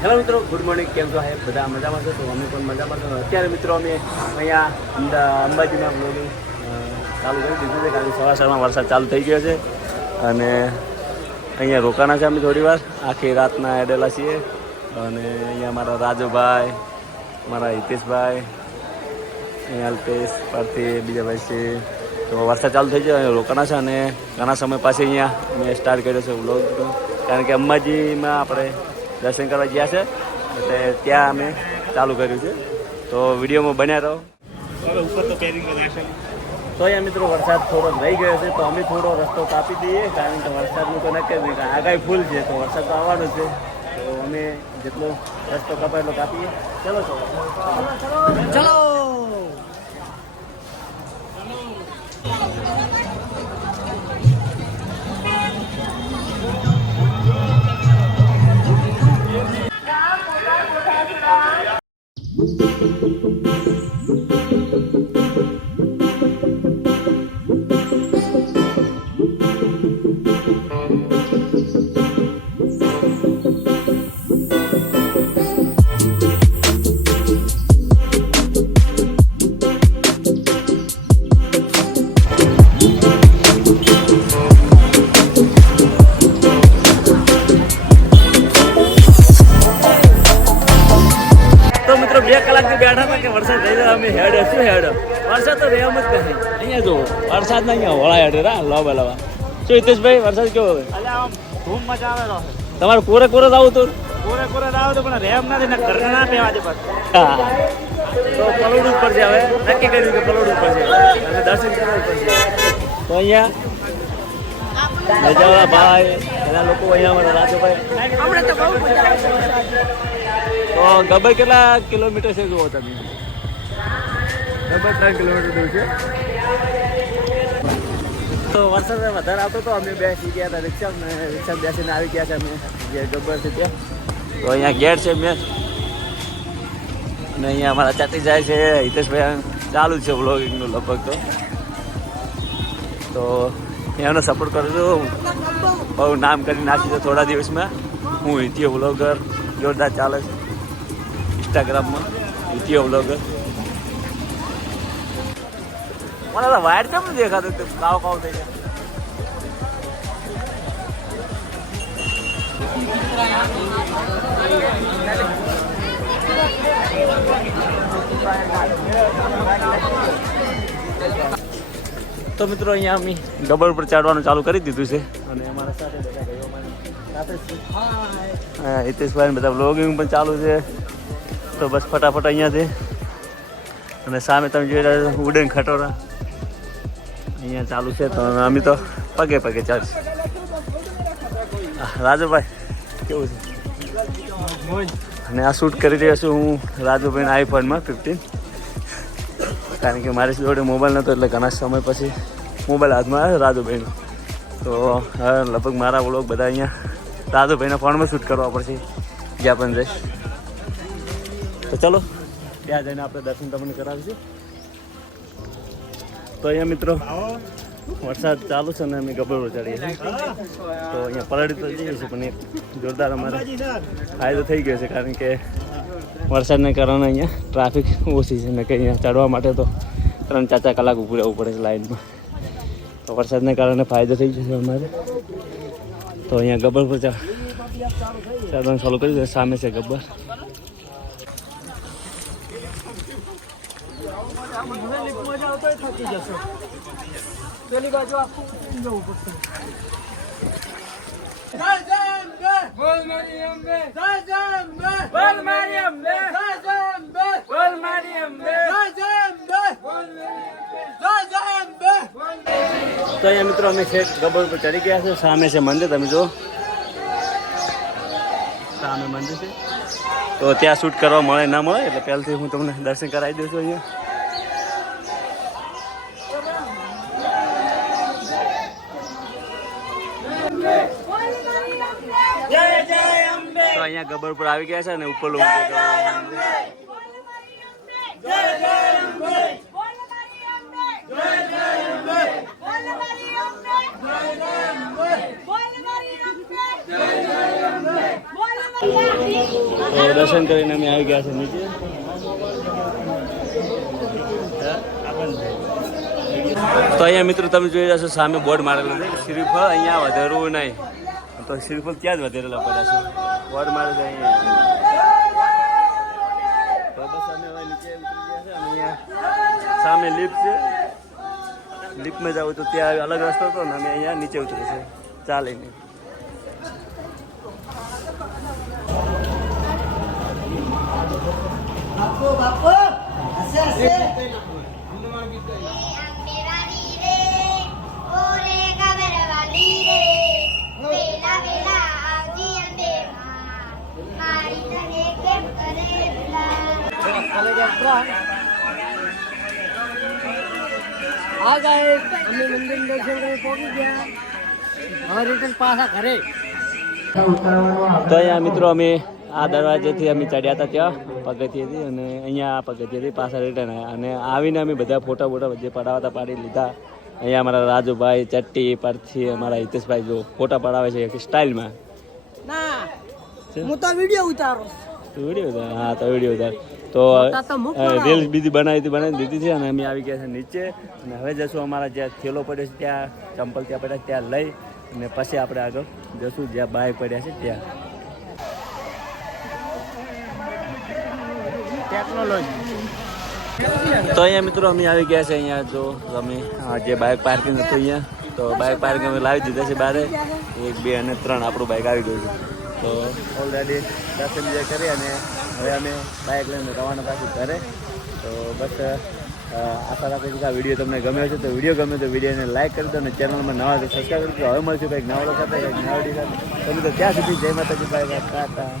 Hello મિત્રો, good morning. કેમ છો? હે, બધા મજામાં છો? તો અમે પણ મજામાં છો. અત્યારે મિત્રો અમે અહીંયા અંબાજીમાં બ્લોગિંગ ચાલુ કરી દીધું છે કારણ કે સવાર સવારમાં વરસાદ ચાલુ થઈ ગયો છે. અને અહીંયા રોકાણા છે અમે થોડી વાર. આખી રાતના એડેલા છીએ. અને અહીંયા મારા રાજુભાઈ, મારા હિતેશભાઈ, અહીંયા અલ્પેશ પરથી બીજા ભાઈ છે. તો વરસાદ ચાલુ થઈ ગયો રોકાણા છે અને ઘણા સમય પાસે અહીંયા મેં સ્ટાર્ટ કર્યો છે બ્લોગ કારણ કે અંબાજીમાં આપણે દર્શન કરવા ગયા છે. એટલે ત્યાં અમે ચાલુ કર્યું છે. તો વિડીયોમાં બન્યા રહો. ઉપર તો અહીંયા મિત્રો વરસાદ થોડો રહી ગયો છે તો અમે થોડો રસ્તો કાપી દઈએ કારણ કે વરસાદનું તો નક્કી નહીં કારણ આગાહી ફૂલ છે તો વરસાદ તો આવવાનો છે. તો અમે જેટલો રસ્તો કપાય એટલો કાપીએ. ચલો. ચલો ચલો. તો બે કલાકથી બેઠા હતા કે વરસાદ થઈ જાય અમે હેડ. શું હેડ? વરસાદ તો રહેમ જ નથી અહીંયા જો વરસાદ ના અહીંયા વળા હેડ રા લાવા લવા. શું હિતેશભાઈ વરસાદ કેવો હવે? અલ્યા આમ ધૂમ મજા આવે તો તમારે કોરે કોરે જ આવું તો? પૂરે જ આવું તો પણ રેમ નથી ને ઘરના ના પેવા દે બસ હા. તો પલોડ ઉપર છે હવે. નક્કી કર્યું કે પલોડ ઉપર છે. અને દર્શન કરવા ઉપર છે. તો અહીંયા મજાવાળા ભાઈ. એના લોકો અહીંયા મને રાજુભાઈ. હમણાં તો બહુ મજા આવે. તો ગબર કેટલા કિલોમીટર છે જુઓ તમે. ગબર ત્રણ કિલોમીટર દૂર છે. તો વરસાદ વધારે આવતો તો અમે બેસી ગયા હતા રિક્ષા રિક્ષા બેસીને આવી ગયા છે અમે. જે ગબર છે ત્યાં. તો અહીંયા ગેટ છે મેં. અને અહીંયા અમારા ચાટી જાય છે, હિતેશભાઈ, ચાલુ છે વ્લોગિંગનું લગભગ તો. તો એનો સપોર્ટ કરું છું. બહુ નામ કરી નાખ્યું છે થોડા દિવસમાં. હું હિતીય વ્લોગર જોરદાર ચાલે છે. ઇન્સ્ટાગ્રામમાં હિતિયો બ્લોગર મને તો વાયર કેમ નથી દેખાતું? કાવ કાવ થઈ તો મિત્રો, અહીંયા અમે ગબર પર ચાડવાનું ચાલુ કરી દીધું છે. અને અમારા સાથે બધા ભાઈઓ હિતેશભાઈ બધા વ્લોગિંગ પણ ચાલુ છે. તો બસ ફટાફટ અહીંયાથી અને સામે તમે જોઈ રહ્યા છો ઉડન ખટોરા. અહીંયા ચાલુ છે તો અમે તો પગે પગે ચાલશે. રાજુભાઈ, કેવું છે? અને આ શૂટ કરી રહ્યો છું હું રાજુભાઈના આઈફોનમાં ફિફ્ટીન કારણ કે મારી જોડે મોબાઈલ નહોતો એટલે ઘણા સમય પછી મોબાઈલ હાથમાં આવ્યો રાજુભાઈનો. તો લગભગ મારા બ્લોગ બધા અહીંયા રાજુભાઈના ફોનમાં શૂટ કરવા પડશે. જ્યાં પણ જઈશ. તો ચલો. ત્યાં જઈને આપણે દર્શન તમને કરાવીશું. તો અહીંયા મિત્રો, વરસાદ ચાલુ છે ને અમે ગબર ચડીએ છીએ. તો અહીંયા પલળી તો જઈએ છીએ, પણ જોરદાર અમારે ફાયદો થઈ ગયો છે, કારણ કે વરસાદને કારણે અહીંયા ટ્રાફિક ઓછી છે ને કે અહીંયા ચડવા માટે તો ત્રણ ચાર ચાર કલાક ઊભું રહેવું પડે છે લાઈનમાં. તો વરસાદને કારણે ફાયદો થઈ જશે અમારે. તો અહીંયા ગબ્બર પર ચડવાનું ચાલુ કરી દે, સામે છે ગબ્બર. પેલી બાજુ આખું ઉતરીને જવું પડશે. બોલ મારી અંબે. જય જય અંબે. બોલ મારી અંબે. જય જય અંબે. બોલ મારી અંબે. જય જય અંબે. બોલ જય જય અંબે. તો અહીંયા મિત્રો અમે છે ગબર ઉપર ચડી ગયા છે. સામે છે મંદિર તમે જો સામે મંદિર છે. તો ત્યાં શૂટ કરવા મળે ના મળે એટલે પહેલાંથી હું તમને દર્શન કરાવી દઉં છું અહીંયા તો અહીંયા ગબર પર આવી ગયા છે અને ઉપર દર્શન કરીને અમે આવી ગયા છે નીચે. તો અહીંયા મિત્રો તમે જોઈ રહ્યા છો સામે બોર્ડ મારેલું છે. શ્રીફળ અહીંયા વધારવું નહીં. તો શ્રીફળ ત્યાં જ વધારેલા પડ્યા છે? બોર્ડ મારે અહીંયા તો અમે હવે નીચે ઉતરી ગયા છે. અને અહીંયા સામે લિફ્ટ છે. લિફ્ટમાં જાવ તો ત્યાં અલગ રસ્તો હતો ને અમે અહીંયા નીચે ઉતરે છે ચાલીને. હા. ગાઈસ અમે મંદિર દર્શન કરી પહોંચી ગયા. હવે રિટર્ન પાછા ઘરે. તો અહીંયા મિત્રો અમે આ દરવાજેથી અમે ચડ્યા હતા ત્યાં પગથિયેથી અને અહીંયા આ પગથિયેથી પાછા રિટર્ન આવ્યા. અને આવીને અમે બધા ફોટા બોટા જે પડાવતા પાડી લીધા. અહીંયા અમારા રાજુભાઈ ચટ્ટી પરથી અમારા હિતેશભાઈ જો ફોટા પડાવે છે એક સ્ટાઇલમાં ના હું તો વીડિયો ઉતારો તો વીડિયો ઉતાર હા તો વીડિયો ઉતાર. તો રીલ્સ બીજી બનાવી હતી બનાવી દીધી છે અને અમે આવી ગયા છે નીચે. અને હવે જશું અમારા જ્યાં થેલો પડ્યો છે ત્યાં ચંપલ ત્યાં પડ્યા છે ત્યાં લઈ અને પછી આપણે આગળ જશું જ્યાં બાય પડ્યા છે ત્યાં. તો અહીંયા મિત્રો અમે આવી ગયા છે અહીંયા જો અમે જે બાઇક પાર્કિંગ હતું અહીંયા તો બાઇક પાર્કિંગ અમે લાવી દીધા છે બારે. એક બે અને ત્રણ આપણું બાઇક આવી ગયું છે. તો ઓલરેડી દર્શન બીજા કરી અને હવે અમે બાઇક લઈને રવાના પાછું ઘરે. તો બસ આશા રાખું છું આ વીડિયો તમને ગમ્યો છે તો વીડિયો ગમે તો વિડીયોને લાઈક કરી દો અને ચેનલમાં નવા તો સબસ્ક્રાઈબ કરી દો. હવે મળશું કંઈક નવડો સાથે કંઈક નવડી સાથે તમે તો ત્યાં સુધી જય માતાજી, બાય બાય, ટાટા.